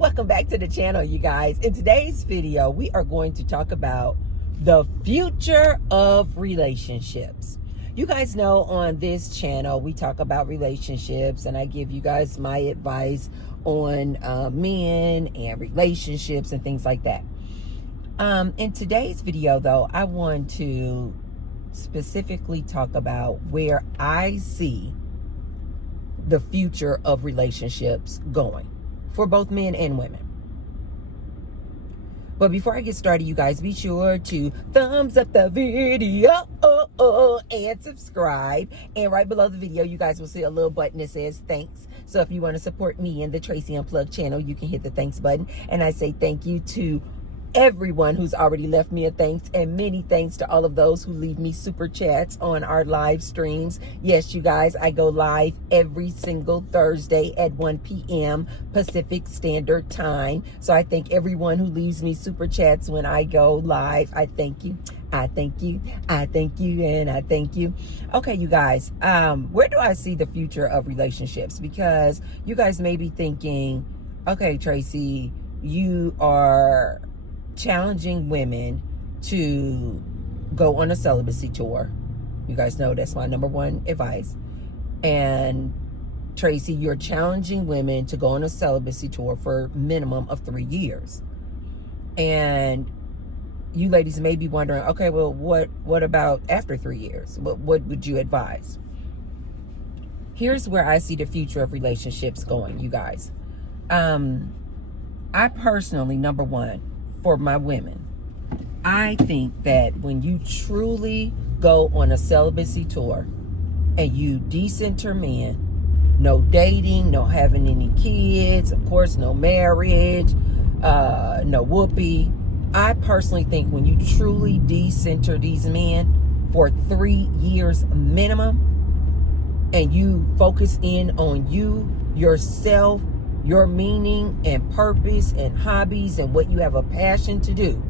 Welcome back to the channel, you guys. In today's video, we are going to talk about the future of relationships. You guys know on this channel, we talk about relationships and I give you guys my advice on men and relationships and things like that. In today's video, though, I want to specifically talk about where I see the future of relationships going for both men and women. But before I get started, you guys, be sure to thumbs up the video and subscribe. And right below the video, you guys will see a little button that says thanks. So if you want to support me and the Tracy Unplugged channel, you can hit the thanks button. And I say thank you to everyone who's already left me a thanks, and many thanks to all of those who leave me super chats on our live streams. Yes, you guys, I go live every single Thursday at 1 p.m. Pacific Standard Time. So I thank everyone who leaves me super chats when I go live. I thank you. I thank you. I thank you. And I thank you. Okay, you guys, where do I see the future of relationships? Because you guys may be thinking, okay, Tracy, you are challenging women to go on a celibacy tour. You guys know that's my number one advice. And Tracy, you're challenging women to go on a celibacy tour for a minimum of 3 years. And you ladies may be wondering, okay, well, what about after 3 years? What would you advise? Here's where I see the future of relationships going, you guys. I personally, number one, for my women, I think that when you truly go on a celibacy tour and you decenter men, no dating, no having any kids, of course, no marriage, no whoopee. I personally think when you truly decenter these men for 3 years minimum and you focus in on you, yourself, your meaning and purpose and hobbies and what you have a passion to do,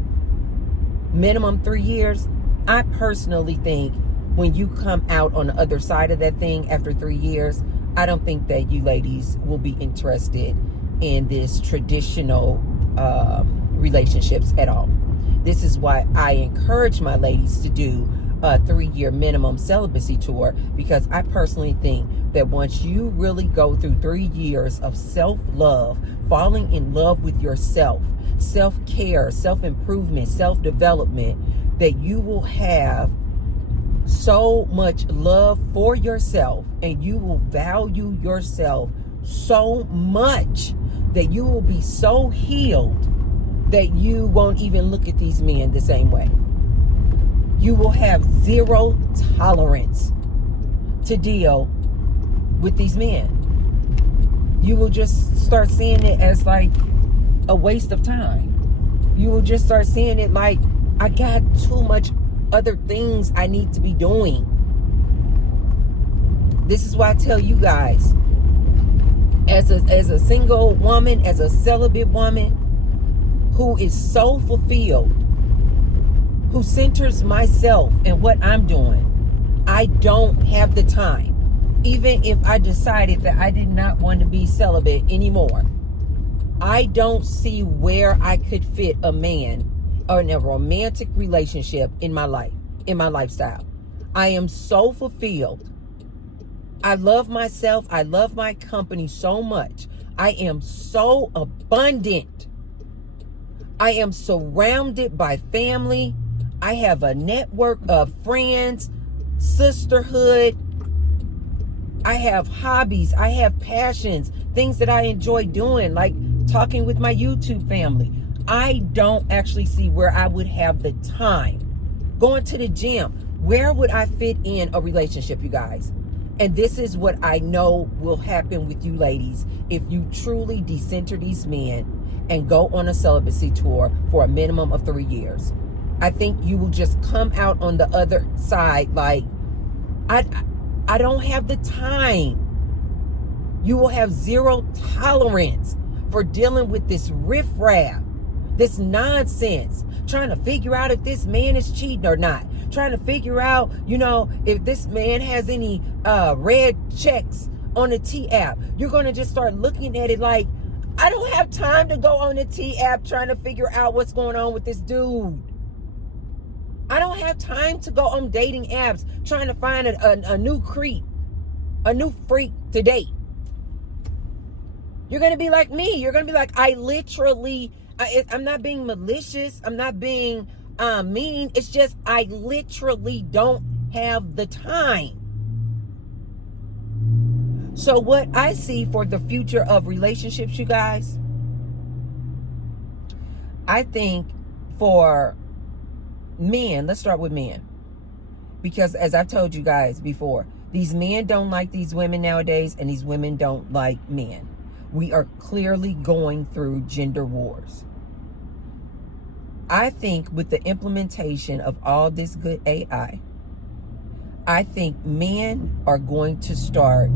minimum 3 years, I personally think when you come out on the other side of that thing after 3 years, I don't think that you ladies will be interested in this traditional relationships at all. This is why I encourage my ladies to do a 3-year minimum celibacy tour, because I personally think that once you really go through 3 years of self-love, falling in love with yourself, self-care, self-improvement, self-development, that you will have so much love for yourself and you will value yourself so much that you will be so healed that you won't even look at these men the same way. You will have zero tolerance to deal with these men. You will just start seeing it as like a waste of time. You will just start seeing it like, I got too much other things I need to be doing. This is why I tell you guys, as a single woman, as a celibate woman who is so fulfilled, who centers myself and what I'm doing, I don't have the time. Even if I decided that I did not want to be celibate anymore, I don't see where I could fit a man or in a romantic relationship in my life, in my lifestyle. I am so fulfilled. I love myself. I love my company so much. I am so abundant. I am surrounded by family. I have a network of friends, sisterhood. I have hobbies. I have passions, things that I enjoy doing, like talking with my YouTube family. I don't actually see where I would have the time. Going to the gym, where would I fit in a relationship, you guys? And this is what I know will happen with you ladies if you truly decenter these men and go on a celibacy tour for a minimum of 3 years. I think you will just come out on the other side like, I don't have the time. You will have zero tolerance for dealing with this riffraff, this nonsense, trying to figure out if this man is cheating or not, trying to figure out, if this man has any red checks on the T app. You're going to just start looking at it like, I don't have time to go on the T app trying to figure out what's going on with this dude. I don't have time to go on dating apps trying to find a new creep, a new freak to date. You're going to be like me. You're going to be like, I'm not being malicious. I'm not being mean. It's just I literally don't have the time. So what I see for the future of relationships, you guys, I think for men, let's start with men. Because as I've told you guys before, these men don't like these women nowadays, and these women don't like men. We are clearly going through gender wars. I think with the implementation of all this good AI, I think men are going to start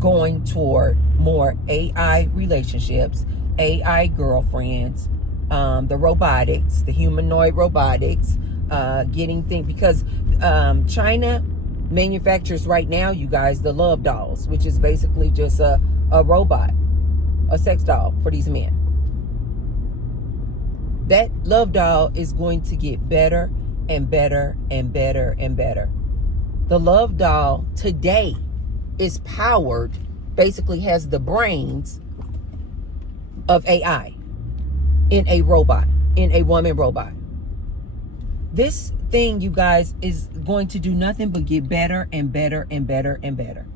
going toward more AI relationships, AI girlfriends, the robotics, the humanoid robotics, getting things, because China manufactures right now, you guys, the love dolls, which is basically just a robot, a sex doll for these men. That love doll is going to get better and better and better and better. The love doll today is powered, basically has the brains of AI in a robot, in a woman robot. This thing, you guys, is going to do nothing but get better and better and better and better.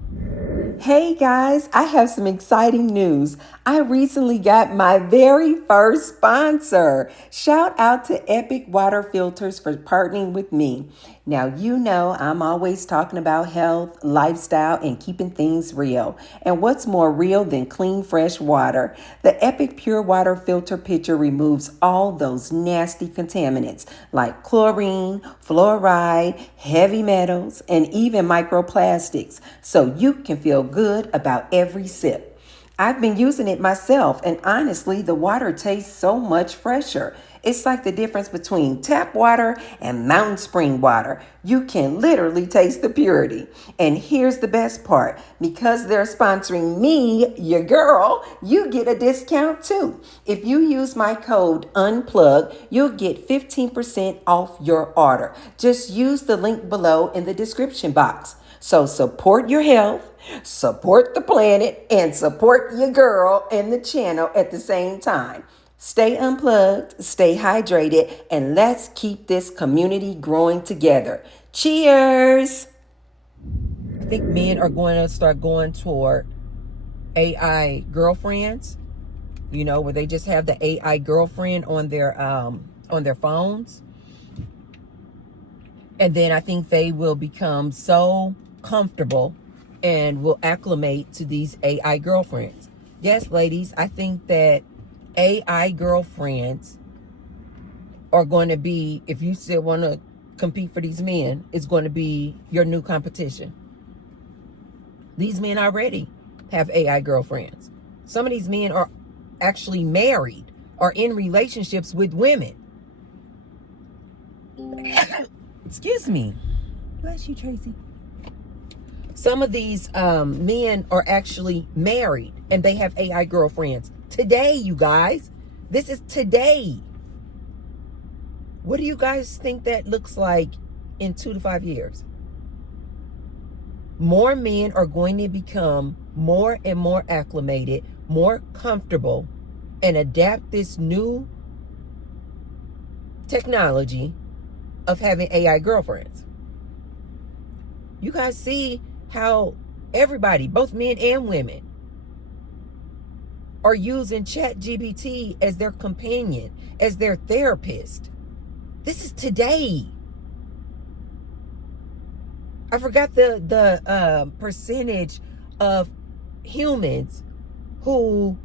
Hey guys, I have some exciting news. I recently got my very first sponsor. Shout out to Epic Water Filters for partnering with me. Now, you know I'm always talking about health, lifestyle, and keeping things real. And what's more real than clean, fresh water? The Epic Pure Water Filter Pitcher removes all those nasty contaminants like chlorine, fluoride, heavy metals, and even microplastics, so you can feel good about every sip. I've been using it myself, and honestly, the water tastes so much fresher. It's like the difference between tap water and mountain spring water. You can literally taste the purity. And here's the best part. Because they're sponsoring me, your girl, you get a discount too. If you use my code UNPLUGGED, you'll get 15% off your order. Just use the link below in the description box. So support your health, support the planet, and support your girl and the channel at the same time. Stay unplugged, stay hydrated, and let's keep this community growing together. Cheers! I think men are going to start going toward AI girlfriends, you know, where they just have the AI girlfriend on their phones. And then I think they will become so comfortable and will acclimate to these AI girlfriends. Yes, ladies, I think that AI girlfriends are going to be, if you still want to compete for these men, it's going to be your new competition. These men already have AI girlfriends. Some of these men are actually married or in relationships with women. Excuse me. Bless you, Tracy. Some of these men are actually married and they have AI girlfriends. Today, you guys. This is today. What do you guys think that looks like in 2 to 5 years? More men are going to become more and more acclimated, more comfortable, and adapt this new technology of having AI girlfriends. You guys see how everybody, both men and women, are using ChatGPT as their companion, as their therapist. This is today. I forgot the percentage of humans who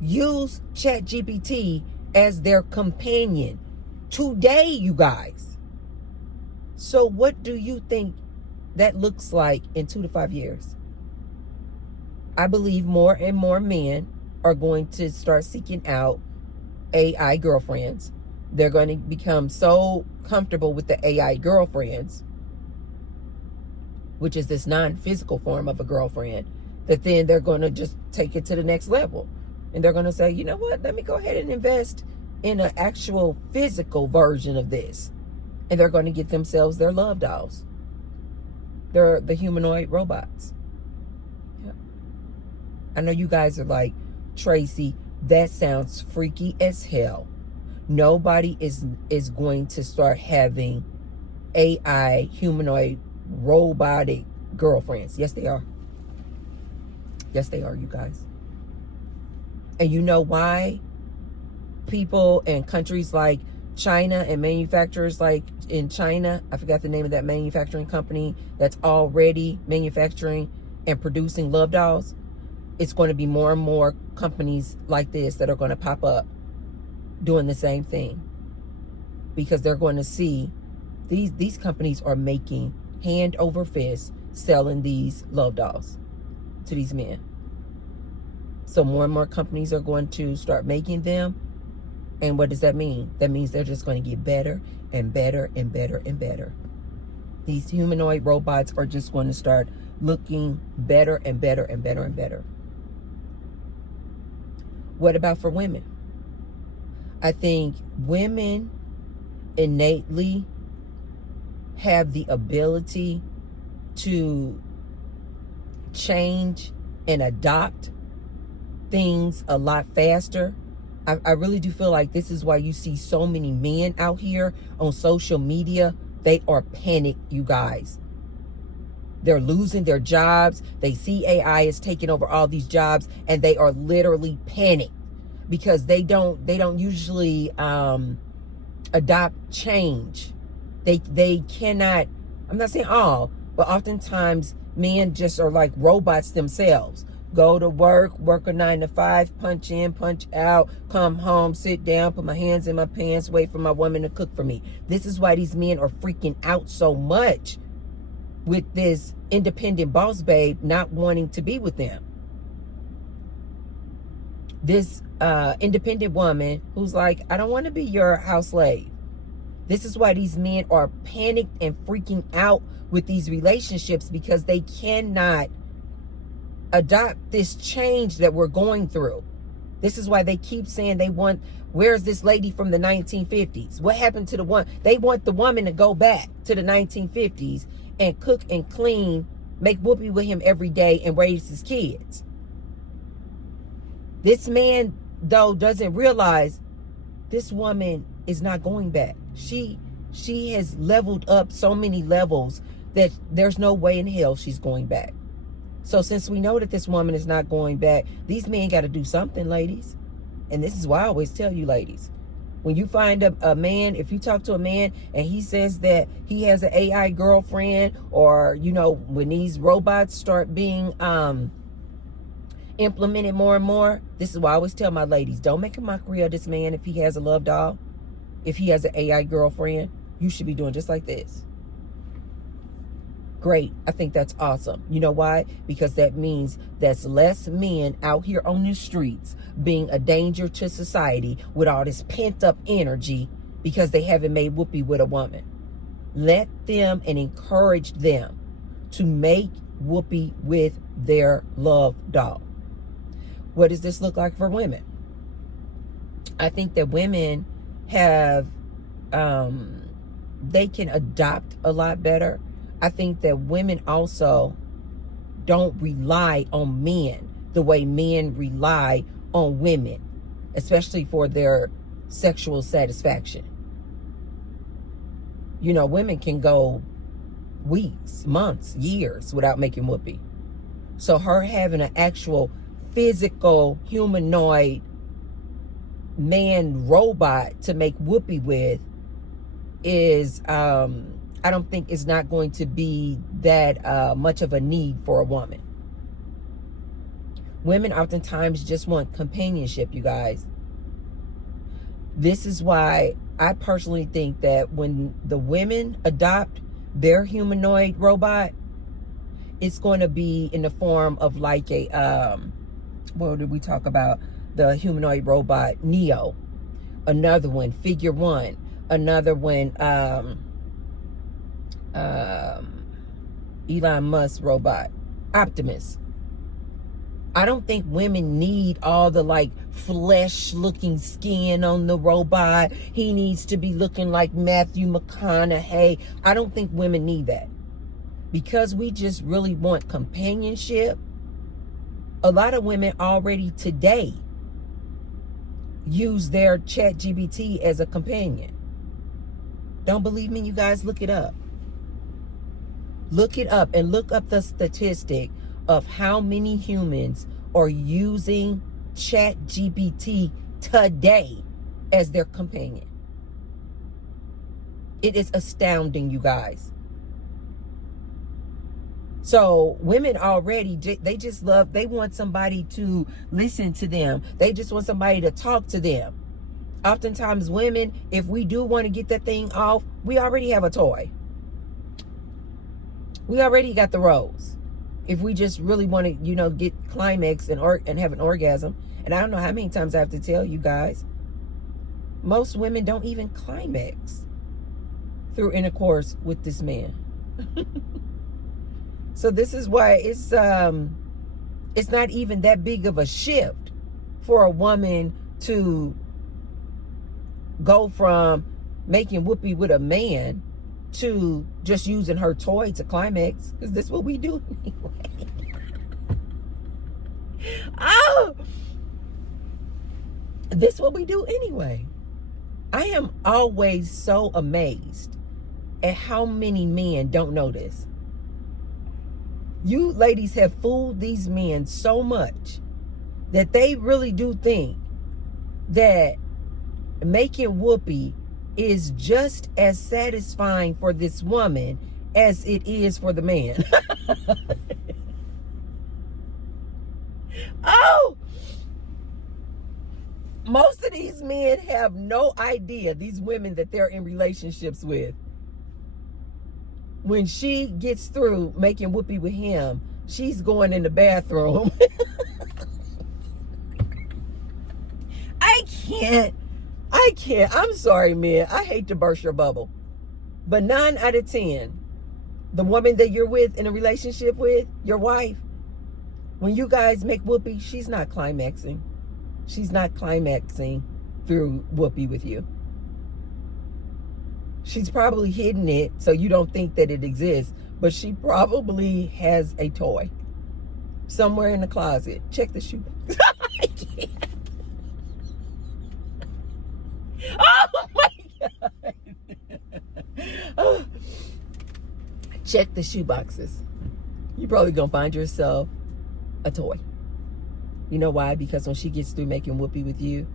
use ChatGPT as their companion today, you guys. So what do you think that looks like in 2 to 5 years? I believe more and more men are going to start seeking out AI girlfriends. They're going to become so comfortable with the AI girlfriends, which is this non-physical form of a girlfriend, that then they're going to just take it to the next level. And they're going to say, you know what, let me go ahead and invest in an actual physical version of this. And they're going to get themselves their love dolls. They're the humanoid robots. Yep. I know you guys are like, Tracy, that sounds freaky as hell. Nobody is going to start having AI, humanoid, robotic girlfriends. Yes, they are. Yes, they are, you guys. And you know why people in countries like China and manufacturers like in China, I forgot the name of that manufacturing company that's already manufacturing and producing love dolls. It's going to be more and more companies like this that are going to pop up doing the same thing, because they're going to see these companies are making hand over fist selling these love dolls to these men. So more and more companies are going to start making them. And what does that mean? That means they're just going to get better and better and better and better. These humanoid robots are just going to start looking better and better and better and better. What about for women? I think women innately have the ability to change and adopt things a lot faster. I really do feel like this is why you see so many men out here on social media. They are panicked, you guys. They're losing their jobs. They see AI is taking over all these jobs, and they are literally panicked because they don't usually adopt change. They cannot. I'm not saying all, but oftentimes men just are like robots themselves. Go to work, work a 9 to 5, punch in, punch out, come home, sit down, put my hands in my pants, wait for my woman to cook for me. This is why these men are freaking out so much with this independent boss babe not wanting to be with them. This independent woman who's like, I don't want to be your house slave. This is why these men are panicked and freaking out with these relationships, because they cannot adopt this change that we're going through. This is why they keep saying they want, where's this lady from the 1950s? What happened to the one? They want the woman to go back to the 1950s and cook and clean, make whoopee with him every day and raise his kids. This man, though, doesn't realize this woman is not going back. She has leveled up so many levels that there's no way in hell she's going back. So since we know that this woman is not going back, these men got to do something, ladies. And this is why I always tell you, ladies, when you find a man, if you talk to a man and he says that he has an AI girlfriend, or, you know, when these robots start being implemented more and more, this is why I always tell my ladies, don't make a mockery of this man if he has a love doll. If he has an AI girlfriend, you should be doing just like this. Great. I think that's awesome. You know why? Because that means there's less men out here on the streets being a danger to society with all this pent up energy because they haven't made whoopee with a woman. Let them and encourage them to make whoopee with their love doll. What does this look like for women? I think that women have, they can adopt a lot better. I think that women also don't rely on men the way men rely on women, especially for their sexual satisfaction. You know, women can go weeks, months, years without making whoopee. So her having an actual physical humanoid man robot to make whoopee with is, I don't think it's not going to be that much of a need for a woman. Women oftentimes just want companionship, you guys. This is why I personally think that when the women adopt their humanoid robot, it's going to be in the form of like a, what did we talk about? The humanoid robot, Neo. Another one, Figure One. Another one, Elon Musk robot, Optimus. I don't think women need all the like flesh looking skin on the robot. He needs to be looking like Matthew McConaughey. I don't think women need that. Because we just really want companionship. A lot of women already today use their ChatGPT as a companion. Don't believe me, you guys? Look it up. Look it up and look up the statistic of how many humans are using ChatGPT today as their companion. It is astounding, you guys. So women already, they just love, they want somebody to listen to them. They just want somebody to talk to them. Oftentimes women, if we do want to get that thing off, we already have a toy. We already got the rose. If we just really want to, you know, get climax and have an orgasm. And I don't know how many times I have to tell you guys, most women don't even climax through intercourse with this man. So this is why it's not even that big of a shift for a woman to go from making whoopee with a man to just using her toy to climax, because this is what we do anyway. Oh, this is what we do anyway. I am always so amazed at how many men don't know this. You ladies have fooled these men so much that they really do think that making whoopee is just as satisfying for this woman as it is for the man. Oh! Most of these men have no idea, these women that they're in relationships with, when she gets through making whoopee with him, she's going in the bathroom. I can't. I'm sorry, man. I hate to burst your bubble. But 9 out of 10, the woman that you're with in a relationship with, your wife, when you guys make whoopee, she's not climaxing. She's not climaxing through whoopee with you. She's probably hidden it so you don't think that it exists, but she probably has a toy somewhere in the closet. Check the shoe. I can't. Oh my God. Oh. Check the shoe boxes. You're probably gonna find yourself a toy. You know why? Because when she gets through making whoopee with you,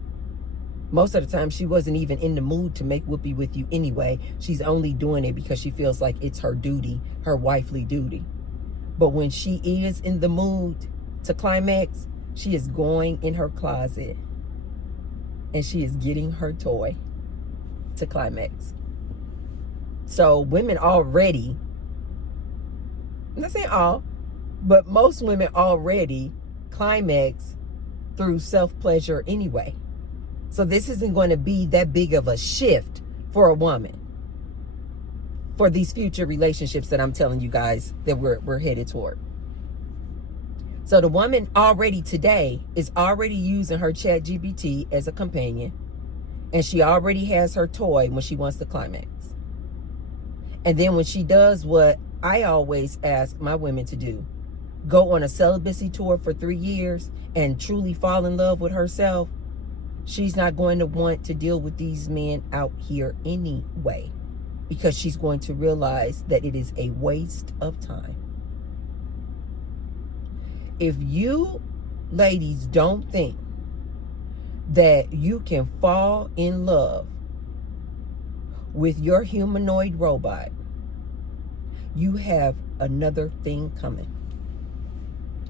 most of the time she wasn't even in the mood to make whoopee with you anyway. She's only doing it because she feels like it's her duty, her wifely duty. But when she is in the mood to climax, she is going in her closet and she is getting her toy to climax. So women already, I'm not saying all, but most women already climax through self-pleasure anyway. So this isn't going to be that big of a shift for a woman for these future relationships that I'm telling you guys that we're headed toward. So the woman already today is already using her ChatGPT as a companion, and she already has her toy when she wants to climax. And then when she does what I always ask my women to do, go on a celibacy tour for 3 years and truly fall in love with herself, she's not going to want to deal with these men out here anyway, because she's going to realize that it is a waste of time. If you ladies don't think that you can fall in love with your humanoid robot, you have another thing coming.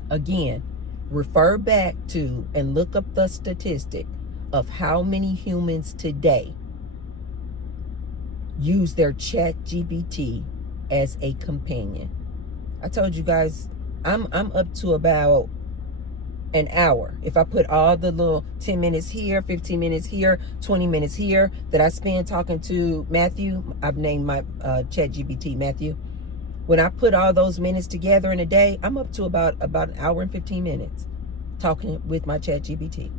Again, refer back to and look up the statistic of how many humans today use their ChatGPT as a companion. I told you guys, I'm up to about an hour. If I put all the little 10 minutes here, 15 minutes here, 20 minutes here that I spend talking to Matthew, I've named my ChatGPT Matthew. When I put all those minutes together in a day, I'm up to about an hour and 15 minutes. talking with my ChatGPT.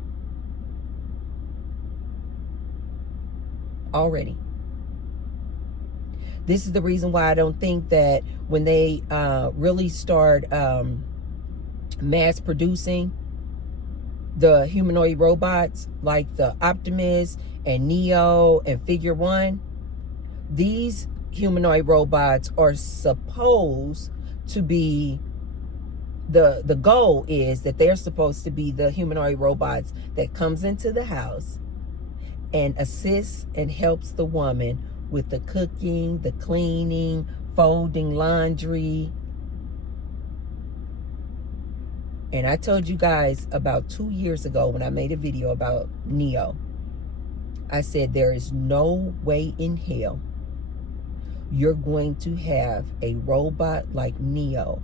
Already. This is the reason why I don't think that when they really start mass producing the humanoid robots like the Optimus and Neo and Figure One, these humanoid robots are supposed to be, the goal is that they're supposed to be the humanoid robots that comes into the house and assists and helps the woman with the cooking, the cleaning, folding laundry. And I told you guys about 2 years ago when I made a video about Neo, I said there is no way in hell you're going to have a robot like Neo.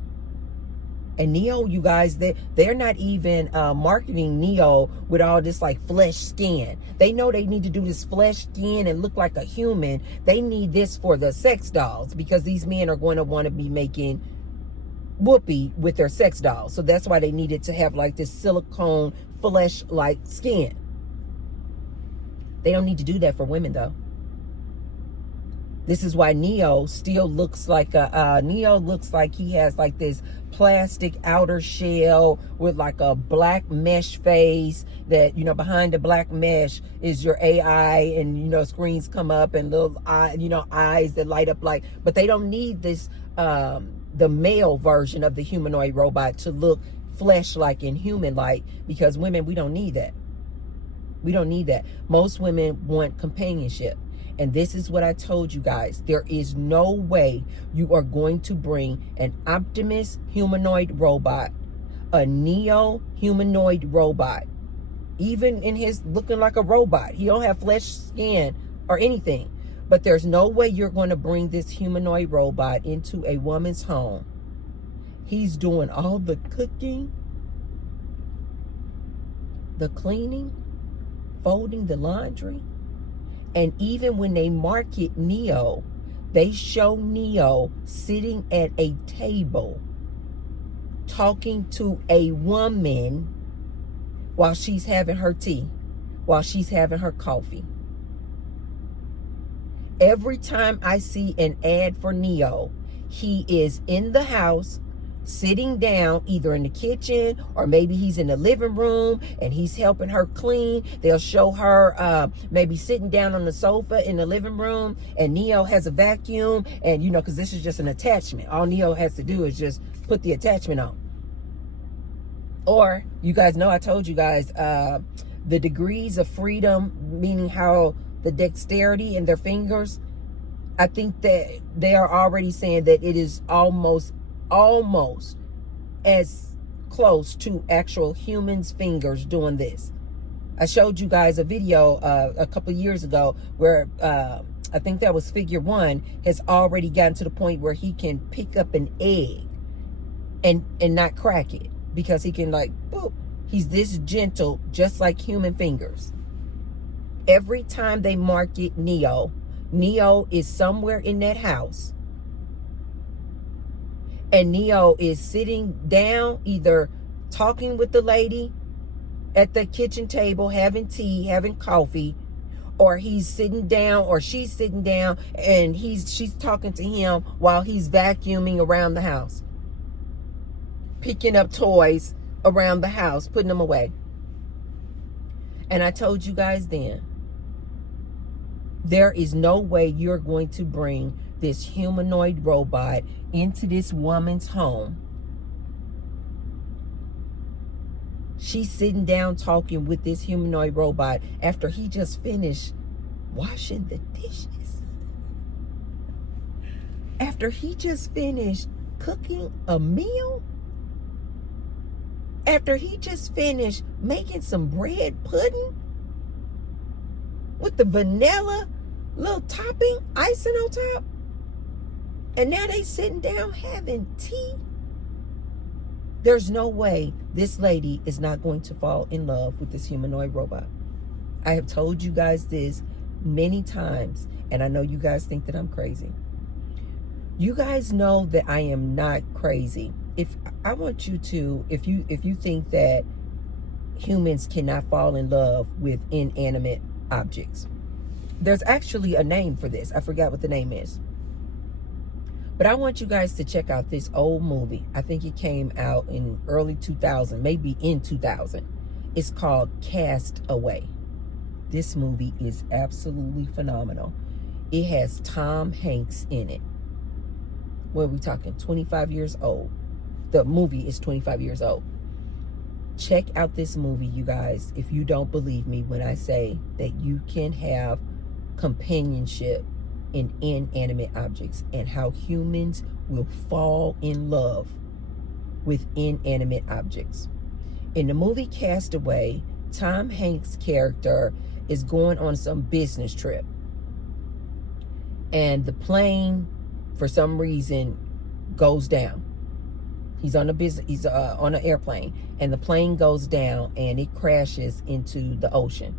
And Neo, you guys, they're not even marketing Neo with all this like flesh skin. They know they need to do this flesh skin and look like a human. They need this for the sex dolls because these men are going to want to be making whoopee with their sex dolls. So that's why they needed to have like this silicone flesh-like skin. They don't need to do that for women though. This is why Neo still looks like Neo looks like he has like this plastic outer shell with like a black mesh face that, you know, behind the black mesh is your AI and, you know, screens come up and little eye, you know, eyes that light up like, but they don't need this, the male version of the humanoid robot to look flesh-like and human-like, because women, we don't need that. We don't need that. Most women want companionship. And this is what I told you guys. There is no way you are going to bring an Optimus humanoid robot, a Neo humanoid robot, even in his looking like a robot. He don't have flesh skin or anything. But there's no way you're going to bring this humanoid robot into a woman's home. He's doing all the cooking, the cleaning, folding the laundry. And even when they market Neo, they show Neo sitting at a table talking to a woman while she's having her tea, while she's having her coffee. Every time I see an ad for Neo, he is in the house, sitting down, either in the kitchen or maybe he's in the living room and he's helping her clean. They'll show her maybe sitting down on the sofa in the living room, and Neo has a vacuum, and you know, because this is just an attachment. All Neo has to do is just put the attachment on. Or you guys know I told you guys the degrees of freedom, meaning how the dexterity in their fingers, I think that they are already saying that it is almost as close to actual humans' fingers doing this. I showed you guys a video a couple of years ago where I think that was Figure One has already gotten to the point where he can pick up an egg and not crack it, because he can like, boop, he's this gentle, just like human fingers. Every time they market Neo, Neo is somewhere in that house. And Neo is sitting down, either talking with the lady at the kitchen table, having tea, having coffee, or he's sitting down, or she's sitting down, and she's talking to him while he's vacuuming around the house, picking up toys around the house, putting them away. And I told you guys then, there is no way you're going to bring this humanoid robot into this woman's home. She's sitting down talking with this humanoid robot after he just finished washing the dishes. After he just finished cooking a meal. After he just finished making some bread pudding with the vanilla little topping, icing on top. And now they sitting down having tea. There's no way this lady is not going to fall in love with this humanoid robot. I have told you guys this many times, and I know you guys think that I'm crazy. You guys know that I am not crazy. If I want you to, if you think that humans cannot fall in love with inanimate objects. There's actually a name for this. I forgot what the name is. But I want you guys to check out this old movie. I think it came out in early 2000, maybe in 2000. It's called Cast Away. This movie is absolutely phenomenal. It has Tom Hanks in it. What are we talking? 25 years old. The movie is 25 years old. Check out this movie, you guys, if you don't believe me when I say that you can have companionship in inanimate objects and how humans will fall in love with inanimate objects. In the movie Cast Away, Tom Hanks' character is going on some business trip. And the plane, for some reason, goes down. He's on an airplane, and the plane goes down and it crashes into the ocean.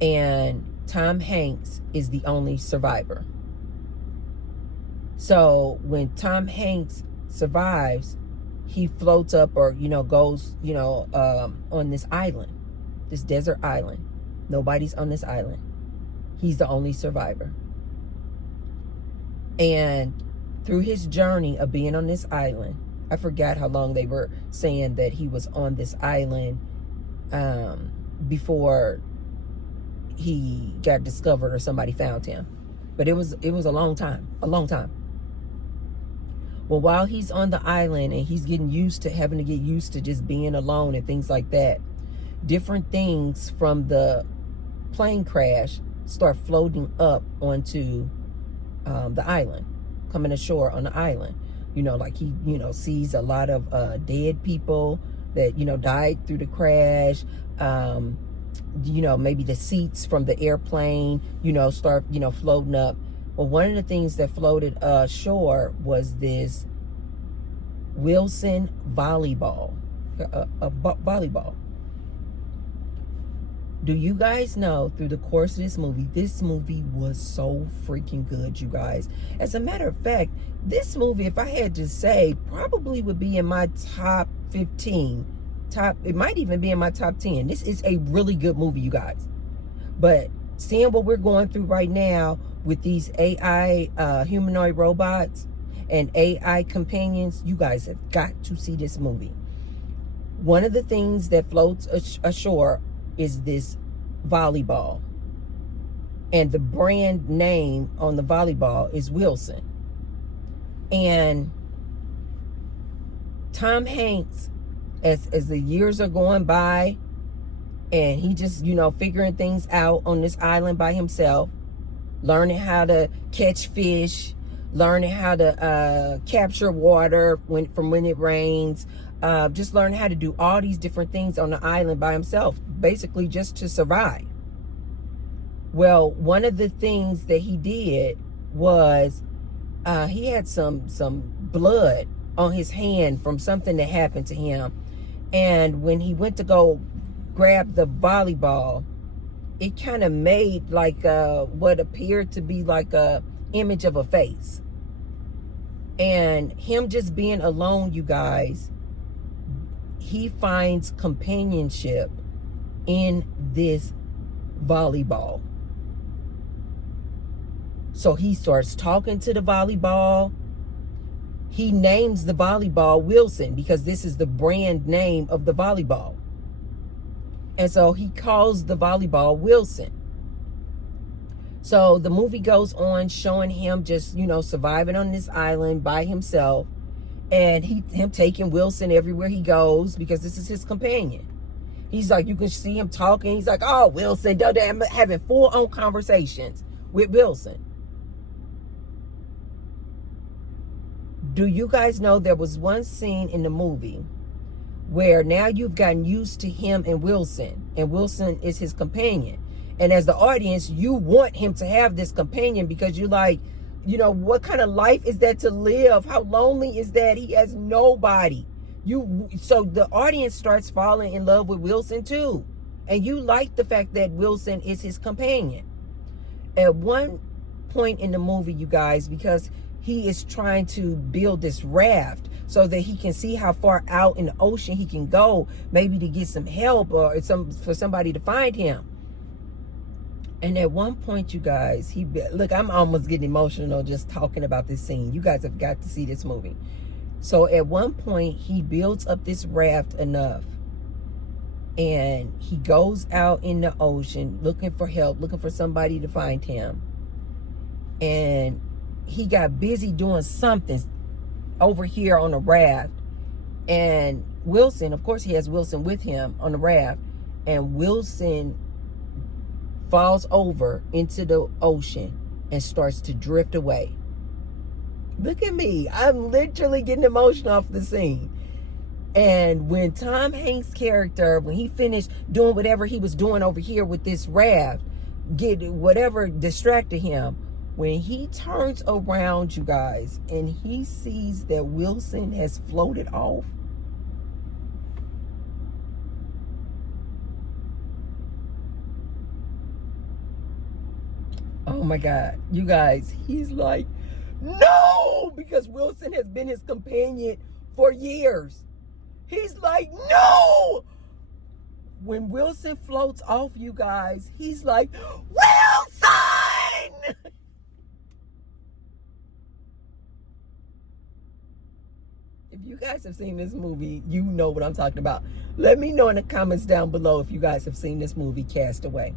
And Tom Hanks is the only survivor. So when Tom Hanks survives, he floats up or, goes, on this island, this desert island. Nobody's on this island. He's the only survivor. And through his journey of being on this island, I forgot how long they were saying that he was on this island before he got discovered or somebody found him. But it was a long time. Well, while he's on the island and he's having to get used to just being alone and things like that, different things from the plane crash start floating up onto the island, coming ashore on the island. Like he, sees a lot of dead people that, died through the crash. Maybe the seats from the airplane, start, floating up. Well, one of the things that floated ashore was this Wilson volleyball, a volleyball. Do you guys know, through the course of this movie was so freaking good, you guys. As a matter of fact, this movie, if I had to say, probably would be in my top 15. It might even be in my top 10. This is a really good movie, you guys. But seeing what we're going through right now with these AI humanoid robots and AI companions, you guys have got to see this movie. One of the things that floats ashore is this volleyball, and the brand name on the volleyball is Wilson. And Tom Hanks, as the years are going by, and he just figuring things out on this island by himself, learning how to catch fish, learning how to capture water when it rains, just learning how to do all these different things on the island by himself, basically just to survive. Well, one of the things that he did was he had some blood on his hand from something that happened to him. And when he went to go grab the volleyball, it kind of made like what appeared to be like a image of a face. And him just being alone, you guys, he finds companionship in this volleyball. So he starts talking to the volleyball. He names the volleyball Wilson because this is the brand name of the volleyball. And so he calls the volleyball Wilson. So the movie goes on showing him just, surviving on this island by himself. And him taking Wilson everywhere he goes because this is his companion. He's like, you can see him talking. He's like, oh, Wilson, they're having full-on conversations with Wilson. Do you guys know there was one scene in the movie where now you've gotten used to him and Wilson is his companion. And as the audience, you want him to have this companion because you're like, what kind of life is that to live? How lonely is that? He has nobody. So the audience starts falling in love with Wilson too. And you like the fact that Wilson is his companion. At one point in the movie, you guys, because he is trying to build this raft so that he can see how far out in the ocean he can go, maybe to get some help or for somebody to find him. And at one point, you guys, look, I'm almost getting emotional just talking about this scene. You guys have got to see this movie. So at one point, he builds up this raft enough, and he goes out in the ocean looking for help, looking for somebody to find him. And he got busy doing something over here on a raft. And Wilson, of course, he has Wilson with him on the raft. And Wilson falls over into the ocean and starts to drift away. Look at me. I'm literally getting emotional off the scene. And when Tom Hanks' character, when he finished doing whatever he was doing over here with this raft, get whatever distracted him, when he turns around, you guys, and he sees that Wilson has floated off, oh my God, you guys, he's like, no, because Wilson has been his companion for years. He's like, no. When Wilson floats off, you guys, he's like, Wilson! If you guys have seen this movie, you know what I'm talking about. Let me know in the comments down below if you guys have seen this movie, Castaway.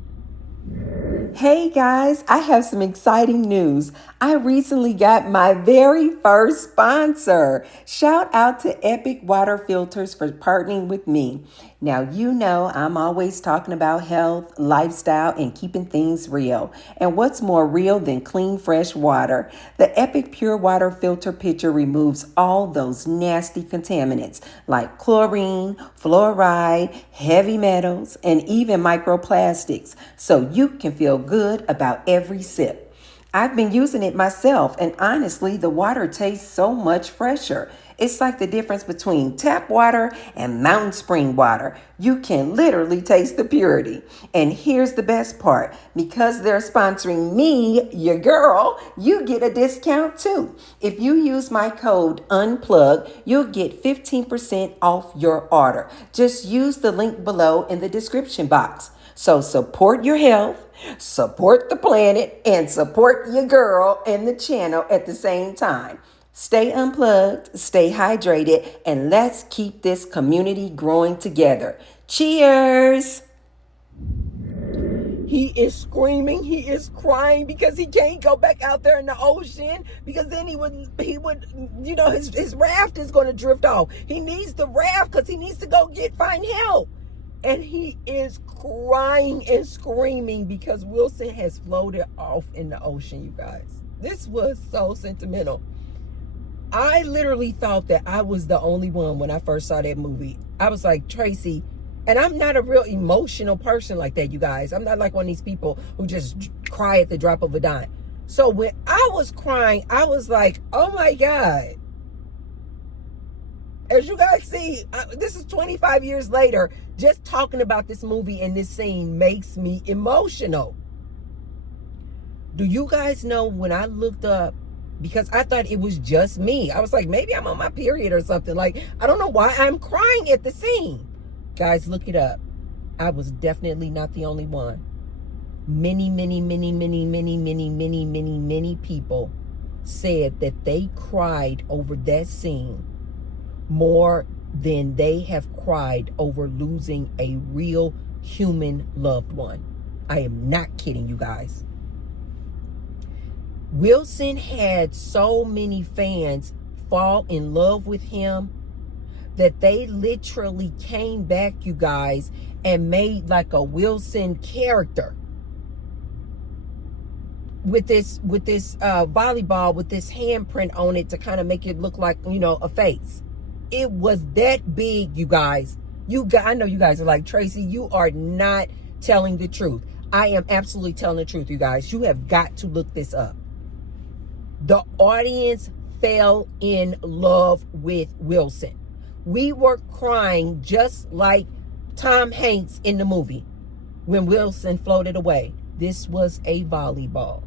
Hey guys, I have some exciting news. I recently got my very first sponsor. Shout out to Epic Water Filters for partnering with me. Now, you know I'm always talking about health, lifestyle, and keeping things real. And what's more real than clean, fresh water? The Epic Pure Water Filter Pitcher removes all those nasty contaminants like chlorine, fluoride, heavy metals, and even microplastics, so you can feel good about every sip. I've been using it myself, and honestly, the water tastes so much fresher. It's like the difference between tap water and mountain spring water. You can literally taste the purity. And here's the best part. Because they're sponsoring me, your girl, you get a discount too. If you use my code UNPLUGGED, you'll get 15% off your order. Just use the link below in the description box. So support your health, support the planet, and support your girl and the channel at the same time. Stay unplugged, stay hydrated, and let's keep this community growing together. Cheers! He is screaming, he is crying because he can't go back out there in the ocean, because then he would, you know, his raft is going to drift off. He needs the raft because he needs to go find help. And he is crying and screaming because Wilson has floated off in the ocean, you guys. This was so sentimental. I literally thought that I was the only one when I first saw that movie. I was like, Tracy, and I'm not a real emotional person like that, you guys. I'm not like one of these people who just cry at the drop of a dime. So when I was crying, I was like, oh my God. As you guys see, this is 25 years later. Just talking about this movie and this scene makes me emotional. Do you guys know when I looked up, because I thought it was just me. I was like, maybe I'm on my period or something. Like, I don't know why I'm crying at the scene. Guys, look it up. I was definitely not the only one. Many people said that they cried over that scene more than they have cried over losing a real human loved one. I am not kidding you guys. Wilson had so many fans fall in love with him that they literally came back, you guys, and made like a Wilson character with this volleyball with this handprint on it to kind of make it look like, you know, a face. It was that big, you guys. I know you guys are like, Tracy, you are not telling the truth. I am absolutely telling the truth, you guys. You have got to look this up. The audience fell in love with Wilson. We were crying just like Tom Hanks in the movie when Wilson floated away. This was a volleyball.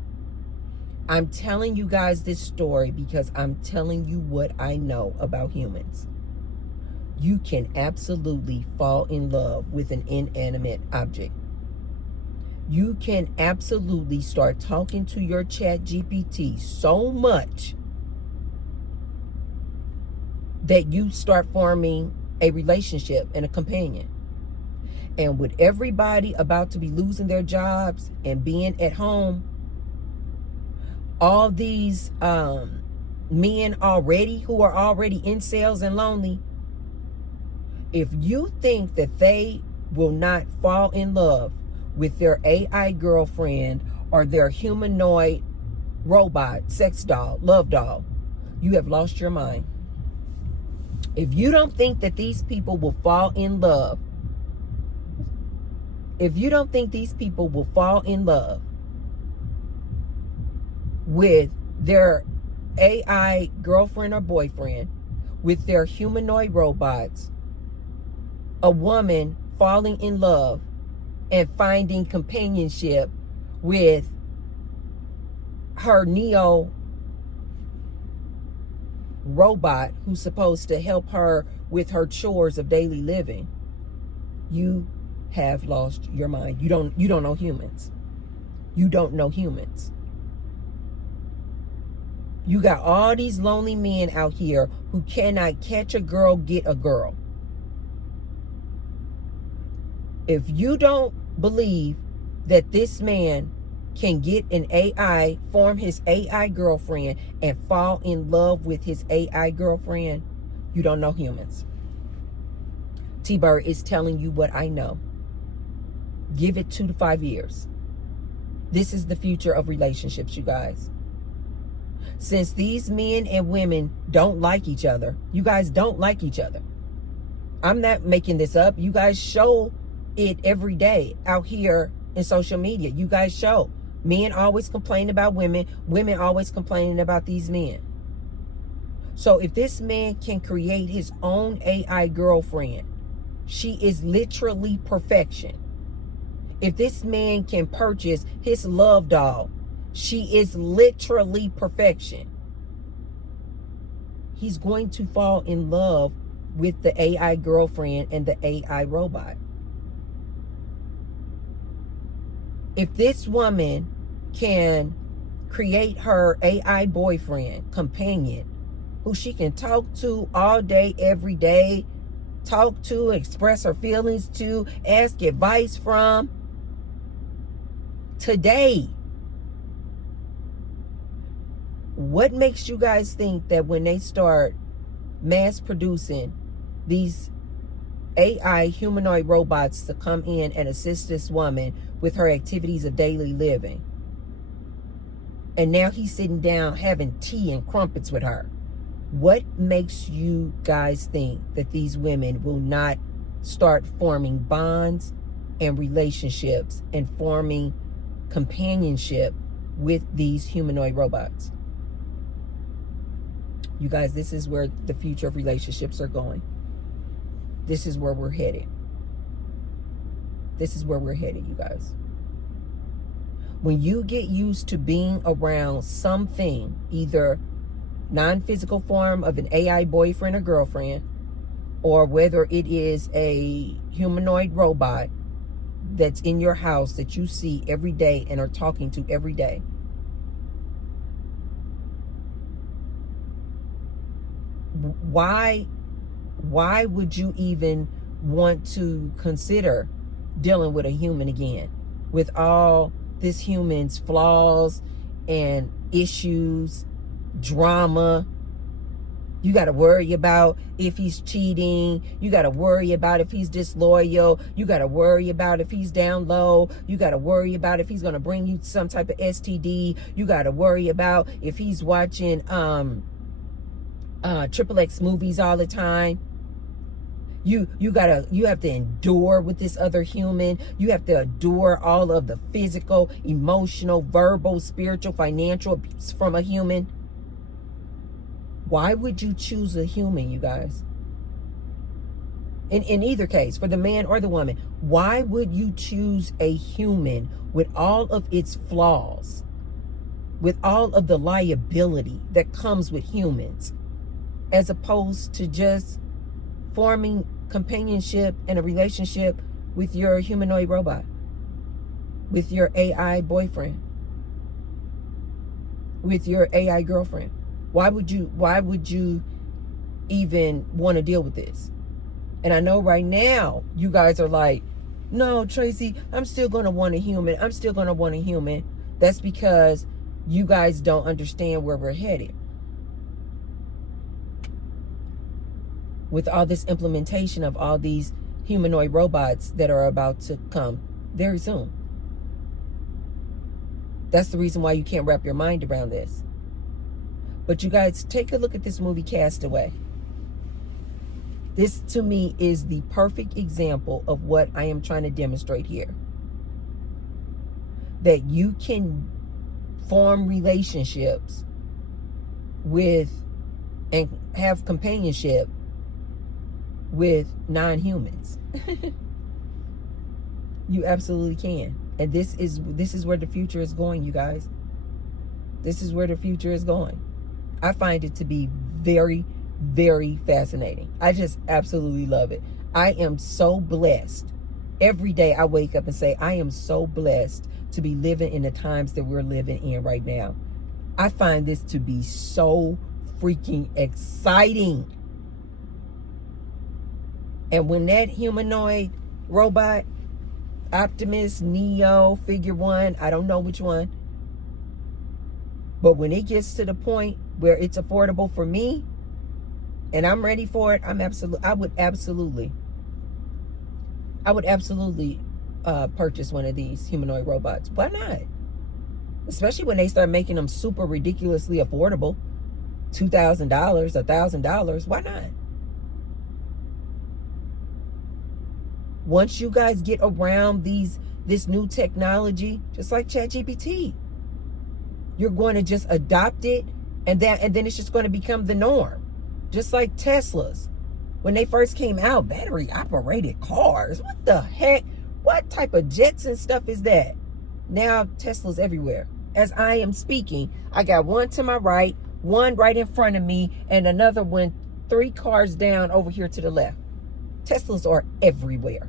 I'm telling you guys this story because I'm telling you what I know about humans. You can absolutely fall in love with an inanimate object. You can absolutely start talking to your chat GPT so much that you start forming a relationship and a companion. And with everybody about to be losing their jobs and being at home, all these men already who are already in sales and lonely, if you think that they will not fall in love with their AI girlfriend or their humanoid robot, sex doll, love doll, you have lost your mind. If you don't think that these people will fall in love, if you don't think these people will fall in love with their AI girlfriend or boyfriend, with their humanoid robots, a woman falling in love and finding companionship with her neo robot who's supposed to help her with her chores of daily living, you have lost your mind. You don't know humans. You don't know humans. You got all these lonely men out here who cannot catch a girl, get a girl. If you don't believe that this man can get an AI, form his AI girlfriend, and fall in love with his AI girlfriend, you don't know humans. T-Bird is telling you what I know. Give it 2 to 5 years. This is the future of relationships, you guys. Since these men and women don't like each other, you guys don't like each other. I'm not making this up. You guys show it every day out here in social media. You guys show. Men always complain about women. Women always complaining about these men. So if this man can create his own AI girlfriend, she is literally perfection. If this man can purchase his love doll, she is literally perfection. He's going to fall in love with the AI girlfriend and the AI robot. If this woman can create her AI boyfriend, companion, who she can talk to all day, every day, talk to, express her feelings to, ask advice from, today, what makes you guys think that when they start mass producing these AI humanoid robots to come in and assist this woman with her activities of daily living, and now he's sitting down having tea and crumpets with her, what makes you guys think that these women will not start forming bonds and relationships and forming companionship with these humanoid robots? You guys, this is where the future of relationships are going. This is where we're headed. This is where we're headed, you guys. When you get used to being around something, either non-physical form of an AI boyfriend or girlfriend, or whether it is a humanoid robot that's in your house that you see every day and are talking to every day, why would you even want to consider dealing with a human again, with all this human's flaws and issues, drama? You got to worry about if he's cheating. You got to worry about if he's disloyal. You got to worry about if he's down low. You got to worry about if he's going to bring you some type of STD. You got to worry about if he's watching triple X movies all the time. You have to endure with this other human. You have to endure all of the physical, emotional, verbal, spiritual, financial abuse from a human. Why would you choose a human, you guys? In either case, for the man or the woman, why would you choose a human with all of its flaws? with all of the liability that comes with humans, as opposed to just forming companionship and a relationship with your humanoid robot, with your AI boyfriend, with your AI girlfriend. Why would you even want to deal with this? And I know right now you guys are like, no, Tracy, I'm still going to want a human. I'm still going to want a human. That's because you guys don't understand where we're headed. With all this implementation of all these humanoid robots that are about to come very soon. That's the reason why you can't wrap your mind around this. But you guys, take a look at this movie, Castaway. This, to me, is the perfect example of what I am trying to demonstrate here. That you can form relationships with and have companionship with non-humans. You absolutely can. And this is where the future is going, you guys. This is where the future is going. I find it to be very, very fascinating. I just absolutely love it. I am so blessed. Every day I wake up and say, I am so blessed to be living in the times that we're living in right now. I find this to be so freaking exciting. And when that humanoid robot, Optimus, Neo, Figure One, I don't know which one, but when it gets to the point where it's affordable for me and I'm ready for it, I would absolutely purchase one of these humanoid robots. Why not? Especially when they start making them super ridiculously affordable. $2,000, $1,000. Why not? Once you guys get around this new technology, just like ChatGPT, you're going to just adopt it, and then it's just going to become the norm. Just like Teslas. When they first came out, battery operated cars. What the heck? What type of jets and stuff is that? Now Tesla's everywhere. As I am speaking, I got one to my right, one right in front of me, and another one 3 cars down over here to the left. Teslas are everywhere.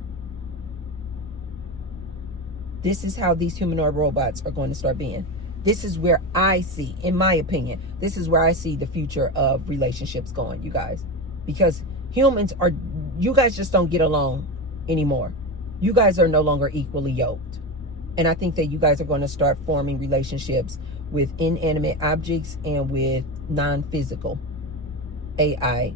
This is how these humanoid robots are going to start being. This is where I see, in my opinion, this is where I see the future of relationships going, you guys. Because you guys just don't get along anymore. You guys are no longer equally yoked. And I think that you guys are going to start forming relationships with inanimate objects and with non-physical AI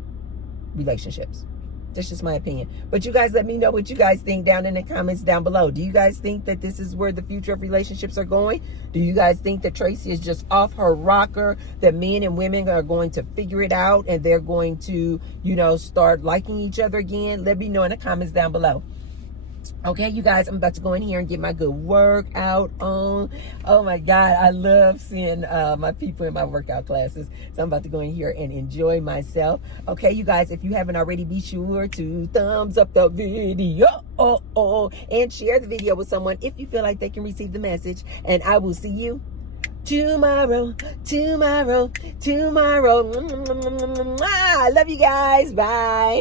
relationships. That's just my opinion. But you guys let me know what you guys think down in the comments down below. Do you guys think that this is where the future of relationships are going? Do you guys think that Tracy is just off her rocker, that men and women are going to figure it out and they're going to, start liking each other again? Let me know in the comments down below. Okay, you guys, I'm about to go in here and get my good workout on. Oh my God, I love seeing my people in my workout classes. So I'm about to go in here and enjoy myself. Okay, you guys, if you haven't already, be sure to thumbs up the video and share the video with someone if you feel like they can receive the message. And I will see you tomorrow. I love you guys. Bye.